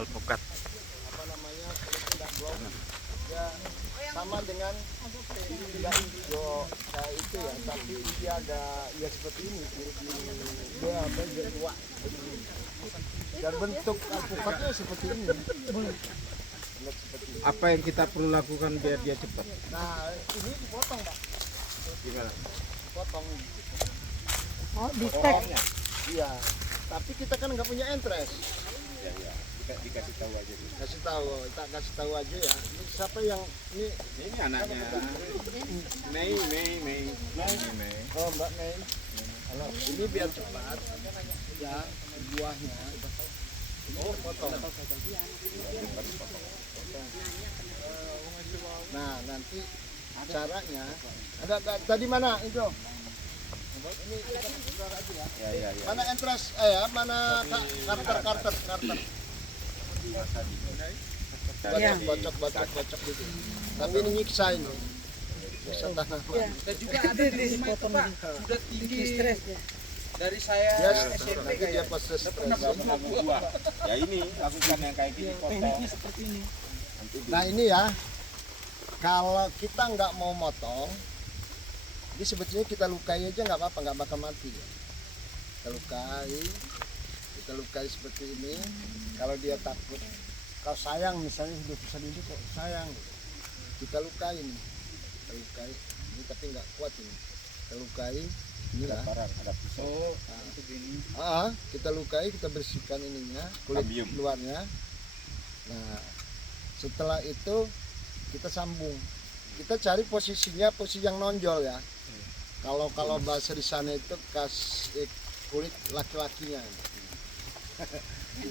alpukat. Apa namanya, kulit tidak blok ya, sama dengan tidak hijau kayak itu ya, tapi dia ada ya seperti ini, dia apa dia tua dan bentuk alpukatnya seperti ini. Apa yang kita perlu lakukan biar dia cepat? Nah ini dipotong Pak, Gimana? potong. Oh, di tag. Iya, tapi kita kan nggak punya entres. Ya, ya. Dikasih tahu aja. Kasih tahu, tak kasih tahu aja ya. Ini siapa yang Ini anaknya. Mei. Oh Mbak Mei. Halo, ini biar cepat ya buahnya. Oh, potong. Nah, nanti caranya ada tadi mana itu? Ini kita buka aja ya. Ya. Mana entres? Mana karter. Ya. Bocok gitu. Tapi ini nyiksa ini. Nyiksa tanaman. Dan juga ada di rumah itu Pak, sudah tinggi Stres ya. dari saya Ya, SMP nanti dia kayak pas stres. Buah. Ya ini lakukan yang kayak gini potong. tekniknya seperti ini. Nah ini ya, kalau kita nggak mau motong, ini sebetulnya kita lukai aja nggak apa-apa, nggak bakal mati. Kita lukai seperti ini. Kalau dia takut, kalau sayang misalnya hidup bisa hidup kok sayang, kita lukai ini, ini tapi nggak kuat ini, kita lukai. Inilah. Ada pisau. Kita lukai, kita bersihkan ininya, kulit Ambium. luarnya. Nah, setelah itu kita sambung. Kita cari posisinya, posisi yang nonjol ya. Kalau bahasa di sana itu kulit laki-lakinya.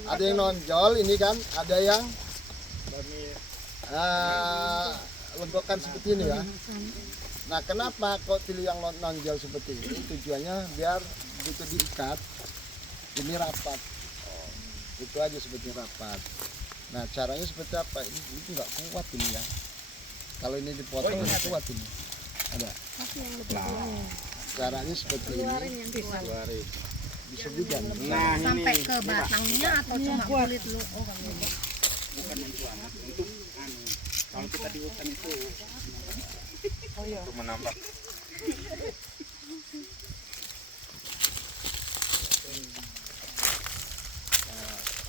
Ada yang nonjol ini kan, ada yang lengkokan seperti ini ya. Nah, kenapa kok pilih yang nonjol seperti ini? Tujuannya biar begitu diikat ini rapat. Itu aja sebetulnya rapat. Nah, caranya seperti apa? Ini nggak kuat ini ya. Kalau ini dipotong nggak kuat ini. Ada. Caranya seperti ini. Keluarin. Bisa juga. Nah, Sampai ini. ke batangnya atau cuma kulit lu? Oh, Bukan untuk kalau kita di hutan itu untuk menambah.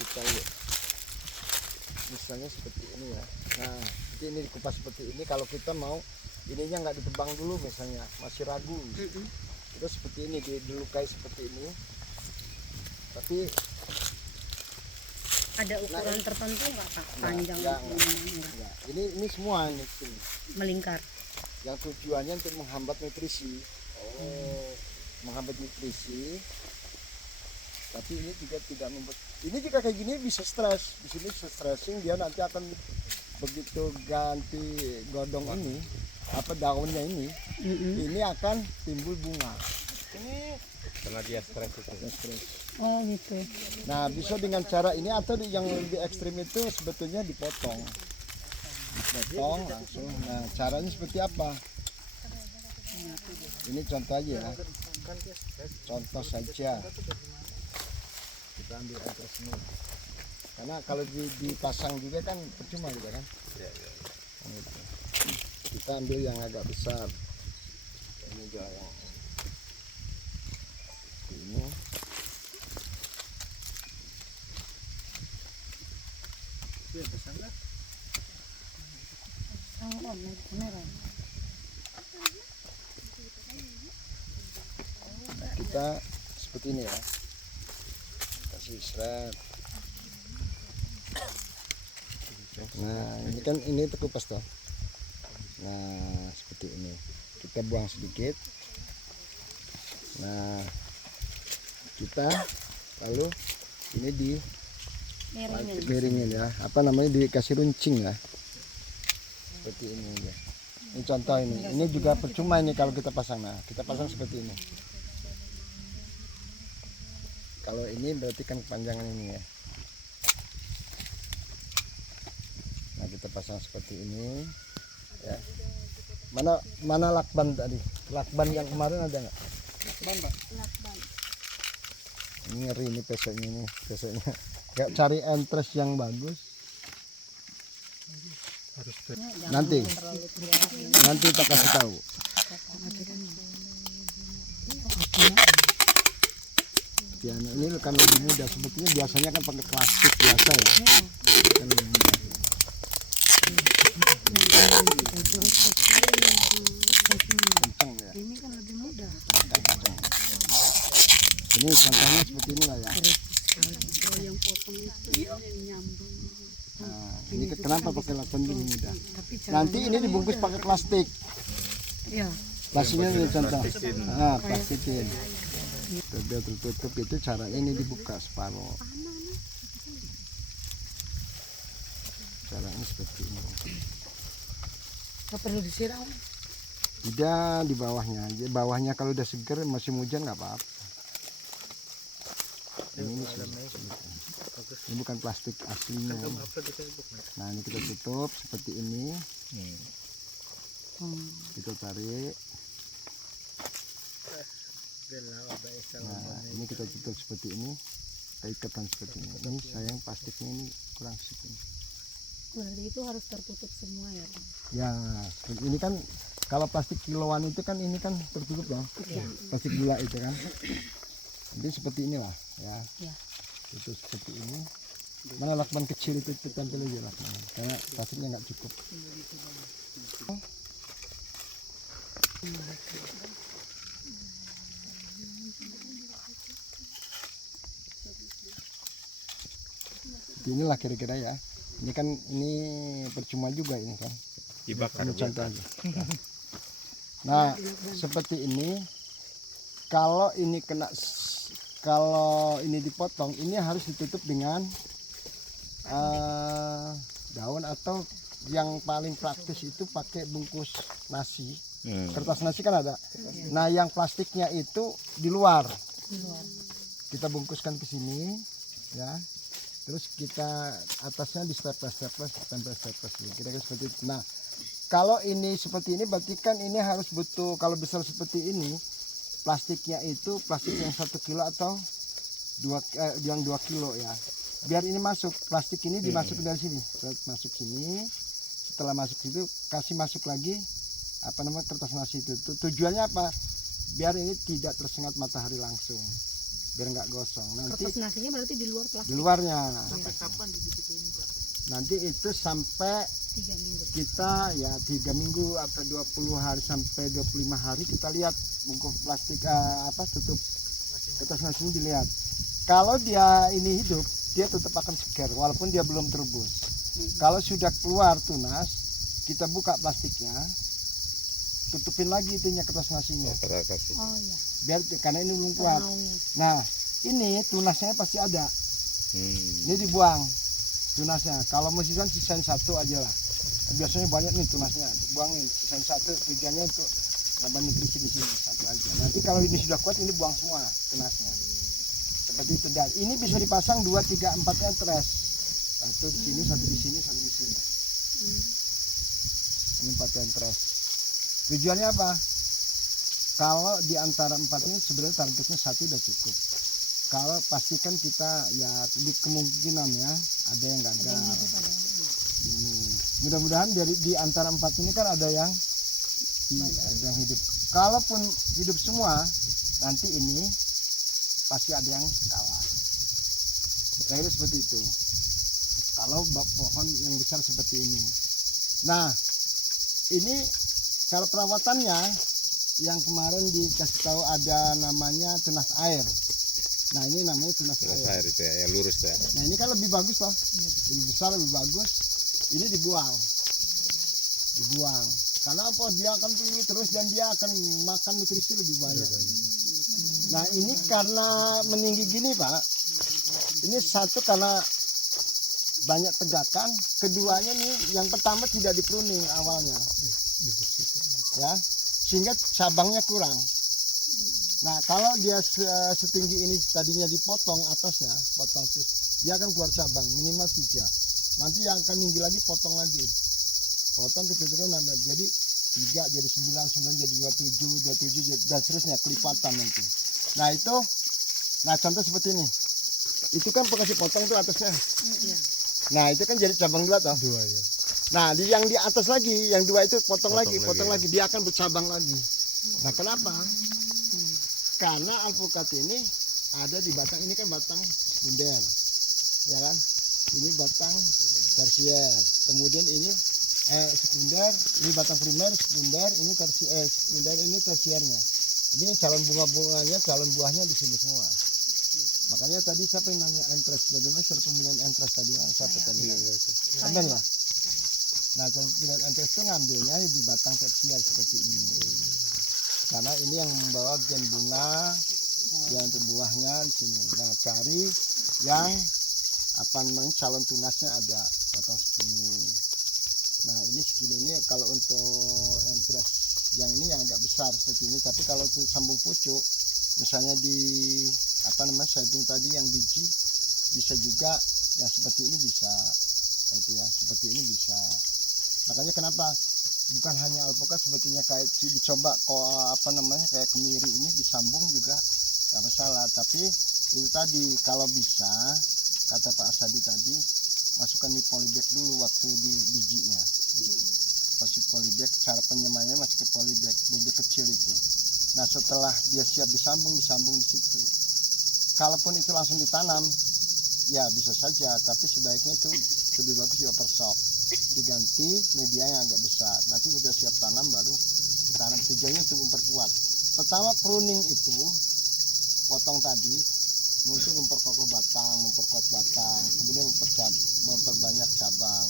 Kita lihat. Misalnya seperti ini ya. Nah, jadi ini dikupas seperti ini. Kalau kita mau ininya nggak ditebang dulu misalnya, masih ragu. Terus seperti ini dilukai seperti ini. Tapi ada ukuran tertentu nggak Pak? Panjang enggak. enggak. Ini semua ini Melingkar. yang tujuannya untuk menghambat nutrisi. Menghambat nutrisi. Tapi ini juga tidak membuat. Ini juga kayak gini bisa stres. Di sini bisa stressing, dia nanti akan begitu ganti godong ini, apa daunnya ini akan timbul bunga. Karena dia stres itu. Stres. Oh gitu. Nah, bisa dengan cara ini atau yang lebih ekstrim itu sebetulnya dipotong langsung. Nah, caranya seperti apa? Ini contoh aja ya, contoh saja. Kita ambil entres ini, karena kalau dipasang juga kan percuma juga kan. Gitu. Kita ambil yang agak besar. Ini juga yang ini. Kita seperti ini ya, kasih seret. Nah, ini kan ini terkupas toh. Nah, seperti ini kita buang sedikit. Nah, kita lalu ini di miringin ya, apa namanya, dikasih runcing ya, seperti ini ya. Ini contoh ini juga percuma ini kalau kita pasang. Nah, kita pasang seperti ini. Kalau ini berarti kan kepanjangan ini ya. Nah, kita pasang seperti ini ya. Mana lakban tadi? Lakban yang kemarin ada nggak? Lakban Pak. Ini ngeri ini pesoknya ini, pesoknya. Kayak cari entres yang bagus. Nanti tak kasih tahu. Ya, nah ini kan lebih mudah. Sebetulnya biasanya kan pakai plastik biasa ya. Kan lebih mudah. Kenceng ya. Ini kan lebih mudah. Kenceng. Ini contohnya seperti inilah ya. Kalau yang potong itu yang nyambung. Nah, ini kenapa pakai lakukan lebih mudah? Tapi Nanti ini dibungkus pakai plastik. ya, Plastiknya ini contoh. Ah, plastikin. Biar tertutup itu caranya ini dibuka separuh. Caranya seperti ini. nggak perlu disiram. Tidak di bawahnya aja. Bawahnya kalau udah seger masih hujan nggak apa-apa. Ini bukan plastik aslinya. Nah ini kita tutup seperti ini. Kita tarik. Nah ini kita tutup seperti ini. Ikatan seperti ini. Ini sayang plastiknya ini kurang sedikit. Berarti itu harus tertutup semua ya. Ya ini kan kalau plastik kiloan itu kan ini kan tertutup ya. Plastik gula itu kan. Jadi seperti inilah ya. Ya. Itu seperti ini. Mana lakban kecil itu tampil aja lakban. Karena plastiknya nggak cukup. Inilah kira-kira ya. Ini kan ini percuma juga ini kan. Dibakar. Ini contoh aja. Nah seperti ini. Kalau ini kalau ini dipotong, ini harus ditutup dengan daun atau yang paling praktis itu pakai bungkus nasi. Kertas nasi kan ada. Nah yang plastiknya itu di luar. Kita bungkuskan ke sini, ya. Terus kita atasnya di staples, tempel staples. Kira-kira seperti itu. Nah kalau ini seperti ini, berarti kan ini harus butuh kalau besar seperti ini. Plastiknya itu plastik yang 1 kilo atau yang 2 kilo ya. Biar ini masuk, plastik ini dimasukin dari sini. Masuk sini. Setelah masuk situ kasih masuk lagi apa namanya kertas nasi itu. Tujuannya apa? Biar ini tidak tersengat matahari langsung. Biar nggak gosong. Nanti Kertas nasinya berarti di luar plastik. di luarnya. Sampai kapan dibikin Pak? Nanti itu sampai 3 minggu. kita ya 3 minggu atau 20 hari sampai 25 hari kita lihat bungkus plastik tutup kertas nasi ini dilihat. Kalau dia ini hidup, dia tetap akan segar walaupun dia belum terbus. Kalau sudah keluar tunas, kita buka plastiknya, tutupin lagi itunya kertas nasinya. Oh iya. Biar karena ini belum kuat. Nah, ini tunasnya pasti ada. Ini dibuang tunasnya. Kalau mau sisain 1 aja lah. Biasanya banyak nih tunasnya, buangin. Sisain 1 tujuannya untuk nambah nutrisi di sini 1 aja. Nanti kalau ini sudah kuat ini buang semua tunasnya. Seperti itu. Dan ini bisa dipasang 2, 3, 4 entres. 1 di sini, 1 di sini, 1 di sini. Ini 4 entres. Tujuannya apa? Kalau di antara 4 ini sebenarnya targetnya 1 udah cukup. Kalau pastikan kita ya di kemungkinan ya ada yang gagal. Ini mudah-mudahan dari di antara 4 ini kan ada yang hidup. Kalaupun hidup semua nanti ini pasti ada yang kalah. Kira-kira seperti itu. Kalau pohon yang besar seperti ini. Nah ini kalau perawatannya yang kemarin dikasih tahu ada namanya tunas air. Nah ini namanya tunas air itu ya, yang lurus ya. Nah ini kan lebih bagus loh, lebih besar, lebih bagus. Ini dibuang, karena apa? Dia akan tinggi terus dan dia akan makan nutrisi lebih banyak. Nah ini karena meninggi gini Pak, ini satu karena banyak tegakan, keduanya nih yang pertama tidak di pruning awalnya, ya sehingga cabangnya kurang. Nah kalau dia setinggi ini tadinya dipotong atasnya, potong dia akan keluar cabang minimal 3. Nanti yang akan tinggi lagi potong lagi, potong keturunan nambah jadi 3 jadi 9 jadi 27 dan seterusnya kelipatan nanti. Nah itu, nah contoh seperti ini. itu kan bekasi potong tuh atasnya. Iya. Nah itu kan jadi cabang dua toh. Dua ya. Nah yang di atas lagi, yang dua itu potong lagi, dia akan bercabang lagi. Nah kenapa? Karena alpukat ini ada di batang ini kan batang sekunder, ya kan? Ini batang tersier, kemudian ini sekunder, ini batang primer, sekunder, ini sekunder, ini tersiernya. Ini calon bunga-bunganya, calon buahnya di sini semua. Makanya tadi siapa yang nanya entres, bagaimana cara pemilihan entres tadi? Siapa tadi? Benar ya? Nah, cara pemilihan entres itu ngambilnya di batang tersier seperti ini. Karena ini yang membawa gen bunga, yang untuk buahnya di sini. Nah, cari yang calon tunasnya ada, potong segini. Nah, ini segini ini kalau untuk entres yang ini yang agak besar seperti ini. Tapi kalau untuk sambung pucuk, misalnya di setting tadi yang biji, bisa juga yang seperti ini bisa, itu ya, seperti ini bisa. Makanya kenapa bukan hanya alpukat, sebetulnya kayak dicoba kayak kemiri ini disambung juga nggak masalah. Tapi itu tadi kalau bisa, kata Pak Asadi tadi, masukkan di polybag dulu waktu di bijinya. Masuk polybag, cara penyemaiannya masuk ke polybag kecil itu. Nah setelah dia siap disambung di situ. Kalaupun itu langsung ditanam, ya bisa saja, tapi sebaiknya itu lebih bagus di overstock, diganti media yang agak besar. Nanti udah siap tanam baru ditanam. Tujuannya untuk memperkuat. Pertama pruning itu, potong tadi, untuk memperkokoh batang, memperkuat batang, kemudian memperbanyak cabang.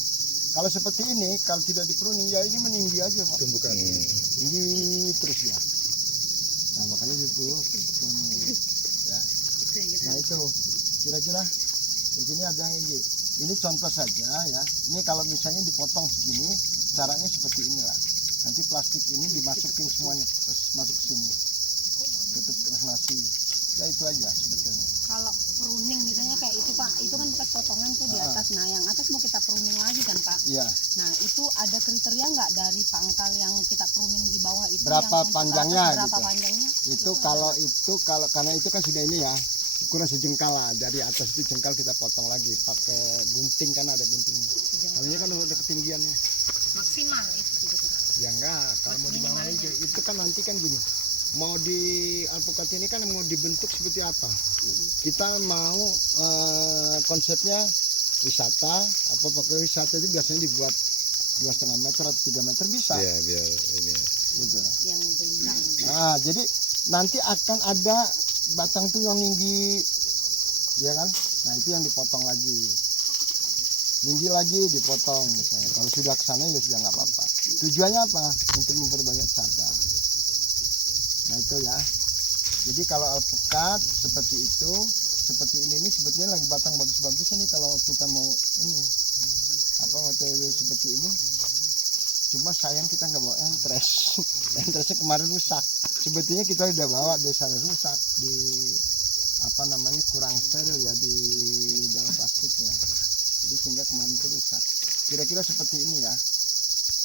Kalau seperti ini, kalau tidak di pruning, ya ini meninggi aja Pak. Tumbukan. Tinggi terus ya. Nah makanya perlu pruning. Ya. Nah itu kira-kira di sini ada yang ini contoh saja ya. Ini kalau misalnya dipotong segini, caranya seperti inilah. Nanti plastik ini dimasukin semuanya, terus masuk ke sini, tutup nasi. Ya itu aja sebetulnya. Kalau pruning misalnya kayak itu Pak, itu kan bekas potongan tuh di atas. Nah yang atas mau kita pruning lagi kan Pak? Iya. Nah itu ada kriteria nggak dari pangkal yang kita pruning di bawah itu? Berapa yang panjangnya berapa gitu? Panjangnya? Itu kalau karena itu kan sudah ini ya, ukuran sejengkal lah, dari atas itu jengkal kita potong lagi pakai gunting, kan ada guntingnya. Kalau ini kan udah ketinggiannya. Maksimal itu sudah. Ya enggak, kalau mau di bawah itu kan nanti kan gini. Mau di alpukat ini kan mau dibentuk seperti apa? Kita mau konsepnya wisata, pakai wisata itu biasanya dibuat 2,5 meter atau 3 meter bisa. Iya, biar ini ya. Gitu. Yang rindang. Nah, jadi nanti akan ada batang tuh yang tinggi, ya kan? Nah itu yang dipotong lagi, tinggi lagi dipotong misalnya. Kalau sudah ke sana ya sudah nggak apa-apa. Tujuannya apa? Untuk memperbanyak cabang. Nah itu ya. Jadi kalau alpukat seperti itu, seperti ini sebetulnya lagi batang bagus-bagus ini kalau kita mau ini mau TW seperti ini. Cuma sayang kita nggak bawa entres. Entresnya kemarin rusak. Sebetulnya kita udah bawa desa rusak di kurang steril ya di dalam plastiknya. Jadi sehingga kemarin itu rusak. Kira-kira seperti ini ya.